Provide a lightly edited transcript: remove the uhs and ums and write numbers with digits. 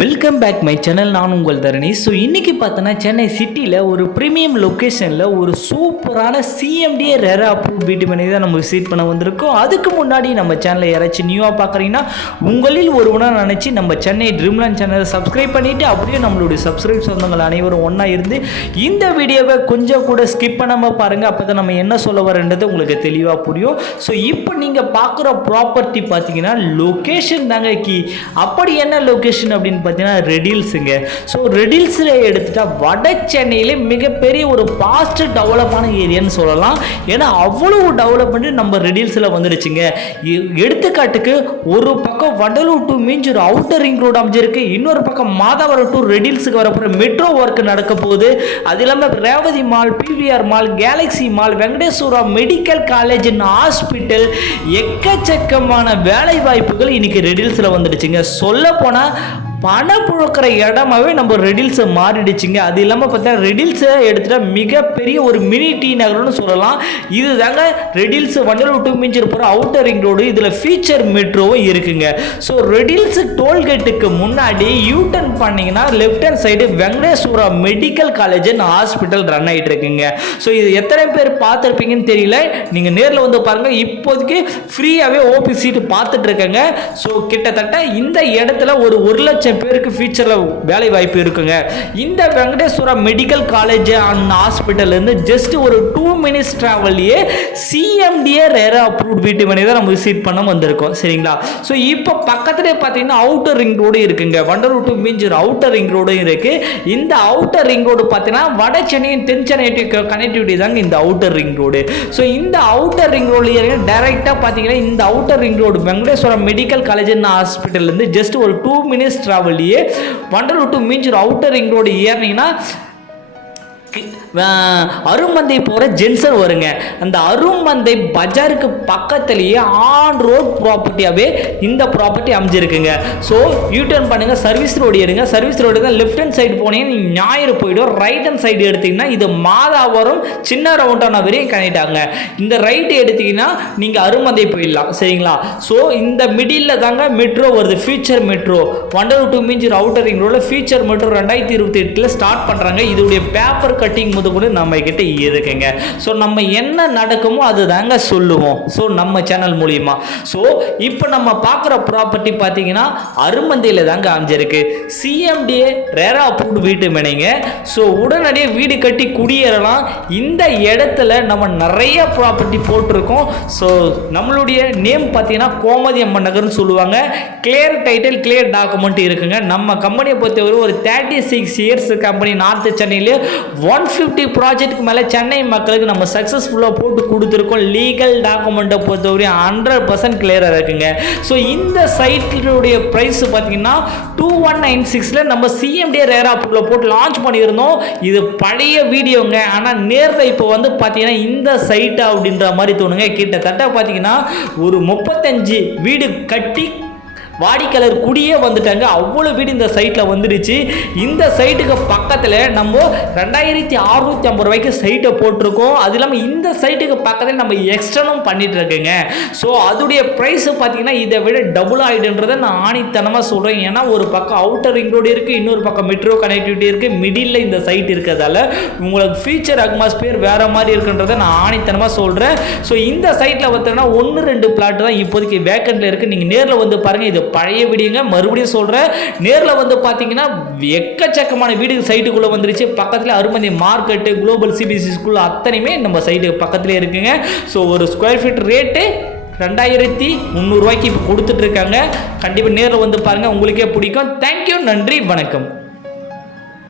Welcome back my channel. நான் உங்கள் தரணி. So இன்றைக்கி பார்த்தோன்னா சென்னை சிட்டியில் ஒரு ப்ரீமியம் லொக்கேஷனில் ஒரு சூப்பரான சிஎம்டிஏ ரெரா அப்ரூவ் வீட்டு மனை தான் நம்ம விசிட் பண்ண வந்திருக்கோம். அதுக்கு முன்னாடி நம்ம சேனலை யாராச்சும் நியூவாக பார்க்குறீங்கன்னா உங்களில் ஒருவனாக நினச்சி நம்ம சென்னை ட்ரீம்லேண்ட் சேனலை சப்ஸ்கிரைப் பண்ணிவிட்டு அப்படியே நம்மளுடைய சப்ஸ்கிரைப் சொந்தங்கள் அனைவரும் ஒன்றா இருந்து இந்த வீடியோவை கொஞ்சம் கூட ஸ்கிப் பண்ணாமல் பாருங்கள். அப்போ தான் நம்ம என்ன சொல்ல வரன்றது உங்களுக்கு தெளிவாக புரியும். ஸோ இப்போ நீங்கள் பார்க்குற ப்ராப்பர்ட்டி பார்த்தீங்கன்னா லொக்கேஷன் தாங்க கீ. அப்படி என்ன லொக்கேஷன் அப்படின்னு பார்த்தீங்கன்னா ரெடில்ஸுங்க. ஸோ ரெடில்ஸில் எடுத்துட்டா வட சென்னையிலே மிகப்பெரிய ஒரு ஃபாஸ்ட் டெவலப்பான ஏரியான்னு சொல்லலாம். ஏன்னா அவ்வளவு டெவலப்மெண்ட் நம்ம ரெடில்ஸில் வந்துடுச்சுங்க. எடுத்துக்காட்டுக்கு ஒரு பக்கம் Vandalur to Minjur outer ring road அமைஞ்சிருக்கு, இன்னொரு பக்கம் மாதவரம் டு ரெடில்ஸுக்கு வரப்போகிற மெட்ரோ ஒர்க் நடக்க போகுது. அது இல்லாமல் Revathi mall, PVR mall, Galaxy mall, Venkateswara medical college and hospital, எக்கச்சக்கமான வேலை வாய்ப்புகள் இன்னைக்கு ரெடில்ஸில் வந்துடுச்சுங்க. சொல்ல போனால் பணப்புழக்கிற இடமாவே நம்ம ரெடில்ஸை மாறிடுச்சுங்க. அது இல்லாமல் பார்த்தீங்கன்னா ரெடில்ஸை எடுத்துட்டா மிகப்பெரிய ஒரு மினி டி நகரம்னு சொல்லலாம். இது தாங்க ரெடில்ஸ் வண்டலூர் டு மீஞ்சூர் போகிற அவுட்டர் ரிங் ரோடு. இதில் ஃபீச்சர் மெட்ரோவும் இருக்குங்க. ஸோ ரெடில்ஸ் டோல்கேட்டுக்கு முன்னாடி யூ டர்ன் பண்ணிங்கன்னா left hand side Venkateswara medical college and hospital run ஆகிட்டு இருக்குங்க. ஸோ இது எத்தனை பேர் பார்த்துருப்பீங்கன்னு தெரியல, நீங்கள் நேரில் வந்து பாருங்கள். இப்போதைக்கு ஃப்ரீயாகவே ஓபி சீட்டு பார்த்துட்டு இருக்கேங்க. ஸோ கிட்டத்தட்ட இந்த இடத்துல ஒரு 1,00,000 பேருக்கு ஃபியூச்சர்ல வேலை வாய்ப்பு இருக்குங்க. இந்த Venkateswara medical college and hospital இருந்து ஜஸ்ட் ஒரு 2 minutes டிராவல்லையே சிஎம்டிஏ ரெரா அப்ரூவ்ட் வீட்டு மனை தான் நம்ம விசிட் பண்ண வந்திருக்கோம். சரிங்களா? ஸோ இப்போ பக்கத்துலேயே பார்த்தீங்கன்னா அவுட்டர் ரிங் ரோடு இருக்குங்க. Vandalur to Minjur outer ring ரோடும் இருக்கு. இந்த அவுட்டர் ரிங் ரோடு பார்த்தீங்கன்னா வட சென்னையும் தென் சென்னை கனெக்டிவிட்டி தாங்க இந்த அவுட்டர் ரிங் ரோடு. ஸோ இந்த அவுட்டர் ரிங் ரோடு டைரக்டாக பார்த்தீங்கன்னா இந்த outer ring road Venkateswara medical college and hospital இருந்து ஜஸ்ட் ஒரு 2 minutes டிராவல்லையே Vandalur to Minjur outer ring road ஏறினீங்கன்னா அருமந்தை போகிற ஜென்சன் வருங்க. அந்த அருமந்தை பஜாருக்கு பக்கத்துலேயே ஆன் ரோட் ப்ராப்பர்ட்டியாகவே இந்த ப்ராப்பர்ட்டி அமைஞ்சிருக்குங்க. ஸோ யூ டர்ன் பண்ணுங்கள், சர்வீஸ் ரோடு எடுங்க. சர்வீஸ் ரோடு தான் லெஃப்ட் ஹேண்ட் சைடு போனீங்கன்னா ஞாயிறு போய்டும். ரைட் ஹேண்ட் சைடு எடுத்திங்கன்னா இது மாதாவரம் சின்ன ரவுண்டான வரையும் கனெக்ட் ஆகுங்க. இந்த ரைட் எடுத்திங்கன்னா நீங்கள் அருமந்தை போயிடலாம். சரிங்களா? ஸோ இந்த மிடில் தாங்க மெட்ரோ வருது, future metro. Vandalur to Minjur outer ring ரோடில் ஃபியூச்சர் மெட்ரோ 2028 ஸ்டார்ட் பண்ணுறாங்க. இதோடைய பேப்பர் கட்டிங் கூட நம்ம கிட்ட இருக்குங்க. ஸோ நம்ம என்ன நடக்குமோ அது தாங்க சொல்லுவோம். ஸோ நம்ம சேனல் மூலியமா. ஸோ இப்போ நம்ம பார்க்குற ப்ராப்பர்ட்டி பார்த்தீங்கன்னா அருமந்தையில் தாங்க அமைஞ்சிருக்கு. சிஎம்டிஏ ரெரா அப்ரூவ்ட் வீட்டு மனைங்க. ஸோ உடனடியாக வீடு கட்டி குடியேறலாம். இந்த இடத்துல நம்ம நிறைய ப்ராப்பர்ட்டி போட்டிருக்கோம். ஸோ நம்மளுடைய நேம் பார்த்தீங்கன்னா கோமதி அம்மன் நகர்னு சொல்லுவாங்க. கிளியர் டைட்டில், கிளியர் டாக்குமெண்ட் இருக்குங்க. நம்ம கம்பெனியை பொறுத்தவரை ஒரு 36 years கம்பெனி. நார்த் சென்னையிலே 150 ப்ராஜெக்ட்டுக்கு மேலே சென்னை மக்களுக்கு நம்ம சக்ஸஸ்ஃபுல்லாக போட்டு கொடுத்துருக்கோம். லீகல் டாக்குமெண்ட்டை பொறுத்தவரை 100% கிளியராக இருக்குங்க. ஸோ இந்த சைட்டுடைய ப்ரைஸ் பார்த்தீங்கன்னா 2196 நம்ம சிஎம்டிஏ ரெரா அப்ரூவ்ல போட்டு லான்ச் பண்ணியிருந்தோம். இது பழைய வீடியோங்க. ஆனால் நேரில் இப்போ வந்து பார்த்தீங்கன்னா இந்த சைட்டு அப்படின்ற மாதிரி தோணுங்க. கிட்டத்தட்ட பார்த்தீங்கன்னா ஒரு 35 வீடு கட்டி வாடிக்கையாளர் குடியே வந்துட்டாங்க. அவ்வளோ வீடு இந்த சைட்டில் வந்துடுச்சு. இந்த சைட்டுக்கு பக்கத்தில் நம்ம 2650 ரூபாய்க்கு சைட்டை போட்டிருக்கோம். அது இல்லாமல் இந்த சைட்டுக்கு பக்கத்தில் நம்ம எக்ஸ்டர்னும் பண்ணிட்டு இருக்கேங்க. ஸோ அதோடைய ப்ரைஸ் பார்த்தீங்கன்னா இதை விட டபுள் ஆகிடுன்றதை நான் ஆணித்தனமாக சொல்கிறேன். ஏன்னா ஒரு பக்கம் அவுட்டர் ரிங் ரோடு இருக்குது, இன்னொரு பக்கம் மெட்ரோ கனெக்டிவிட்டி இருக்குது, மிடில் இந்த சைட் இருக்கிறதால உங்களுக்கு ஃபியூச்சர் அட்மாஸ்பியர் வேறு மாதிரி இருக்குன்றதை நான் ஆணித்தனமாக சொல்கிறேன். ஸோ இந்த சைட்டில் பார்த்தீங்கன்னா 1-2 பிளாட் தான் இப்போதைக்கு வேக்கண்ட்டில் இருக்குது. நீங்கள் நேரில் வந்து பாருங்கள். இது பழைய வீடுங்க. மறுபடியும் சொல்றேன், நேரில் வந்து பார்த்தீங்கன்னா எக்கச்சக்கமான வீடு சைட்டுக்குள்ளே வந்துருச்சு. பக்கத்தில் Arumandai market, global CBC school அத்தனையுமே நம்ம சைட்டு பக்கத்துலேயே இருக்குங்க. ஸோ ஒரு ஸ்கொயர் ஃபீட் ரேட்டு 2300 ரூபாய்க்கு இப்போ கொடுத்துட்டு இருக்காங்க. கண்டிப்பாக நேரில் வந்து பாருங்கள், உங்களுக்கே பிடிக்கும். தேங்க்யூ, நன்றி, வணக்கம்.